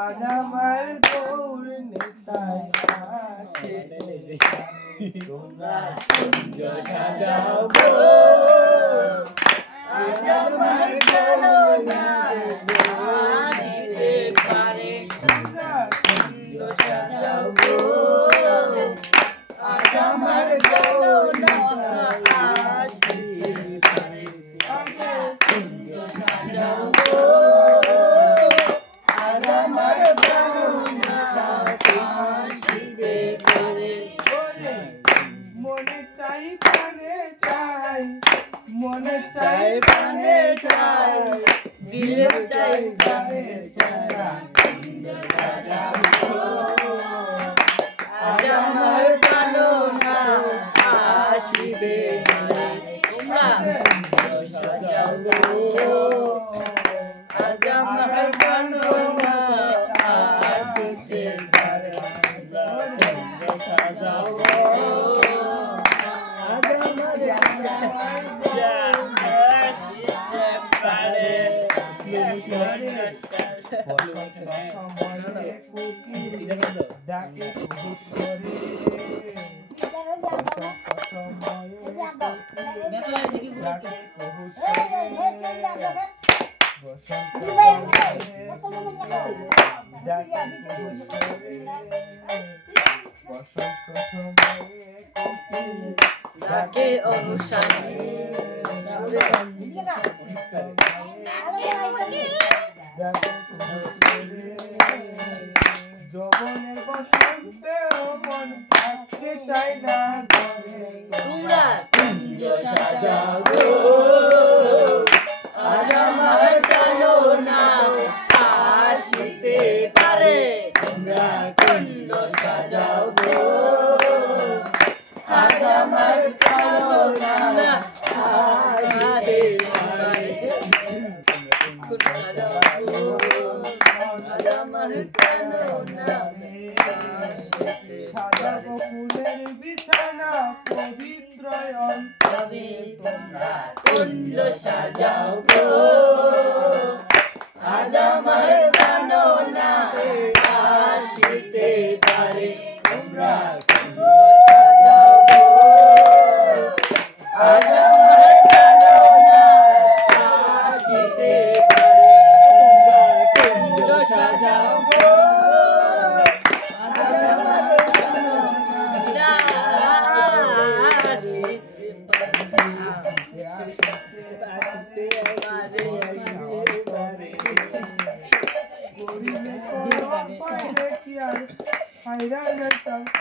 আজ আমার গৌর নেতায় আসে তোমরা কুঞ্জ সাজাও গো আজ আমার গণনা আসিতে পারে তোমরা কুঞ্জ সাজাও গো আজ আমার গণনা আসিতে পারে কুঞ্জ সাজাও গো আজ আমার গণনা আসিতে পারে মনে চাই প্রাণে চাই মনে চাই প্রাণে চাই দিলে চাই প্রাণে চাই কুঞ্জ সাজাও গো আজ আমার গণনা আসিতে পারে তোমরা কুঞ্জ সাজাও গো আজ আমার গণনা আসিতে পারে কুঞ্জ সাজাও গো আজ আমার গণনা আসিতে পারে সময়ে কোকিল ডাকে কুহুসরে ডাকে কুহুসরে ডাকে অনুসারে যৌবনের বসন্তে মন থাকতে চাই না তোমরা কুঞ্জ সাজাও গো আজ আমার গণনা আসিতে পারে তোমরা কুঞ্জ সাজাও গো আজ আমার গণনা আসিতে পারে কুঞ্জ সাজাও গো আজ আমার গণনা সাজাবো ফুলের বিছানা পবিত্র অন্তরে তোমরা কুঞ্জ সাজাও গো আজ আমার গণনা আসিতে পারে তোমরা কুঞ্জ সাজাও গো আজ আমার গণনা আসিতে পারে তোমরা কুঞ্জ সাজাও গো আজ আমার গণনা আসিতে কুঞ্জ সাজাও গো আজ আমার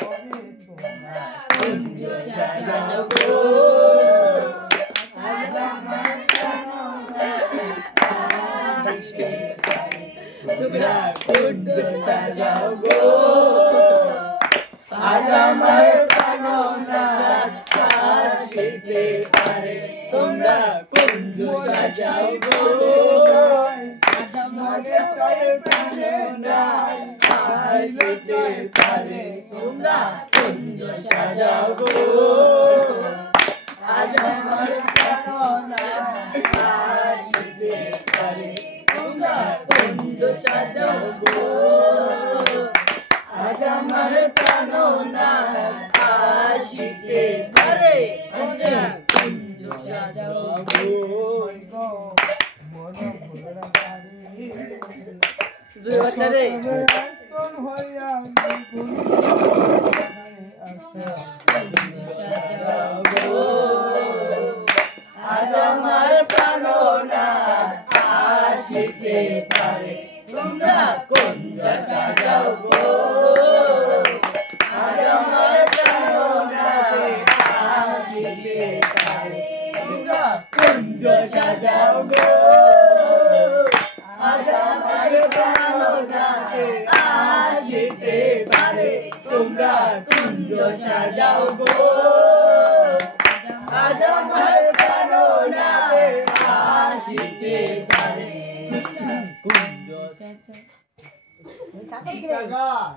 তোমরা কুঞ্জ সাজাও গো আজ আমার গণনা আসিতে পারে তোমরা কুঞ্জ সাজাও গো আজ আমার গণনা আসিতে পারে তোমরা কুঞ্জ সাজাও গো আজ আমার গণনা আসিতে পারে তোমরা কুঞ্জ সাজাও গো আজ আমার গণনা আসিতে পারে তোমরা কুঞ্জ সাজাও গো দুই বছরে আজ আমার গণনা আসিতে পারে তোমরা কুঞ্জ সাজাও গো আজ আমার গণনা আসিতে পারে তোমরা কুঞ্জ সাজাও গো আজ আমার গণনা আসিতে পারে তোমরা কুঞ্জ সাজাও গো আজ আমার গণনা আসিতে পারে কুঞ্জ সাজাও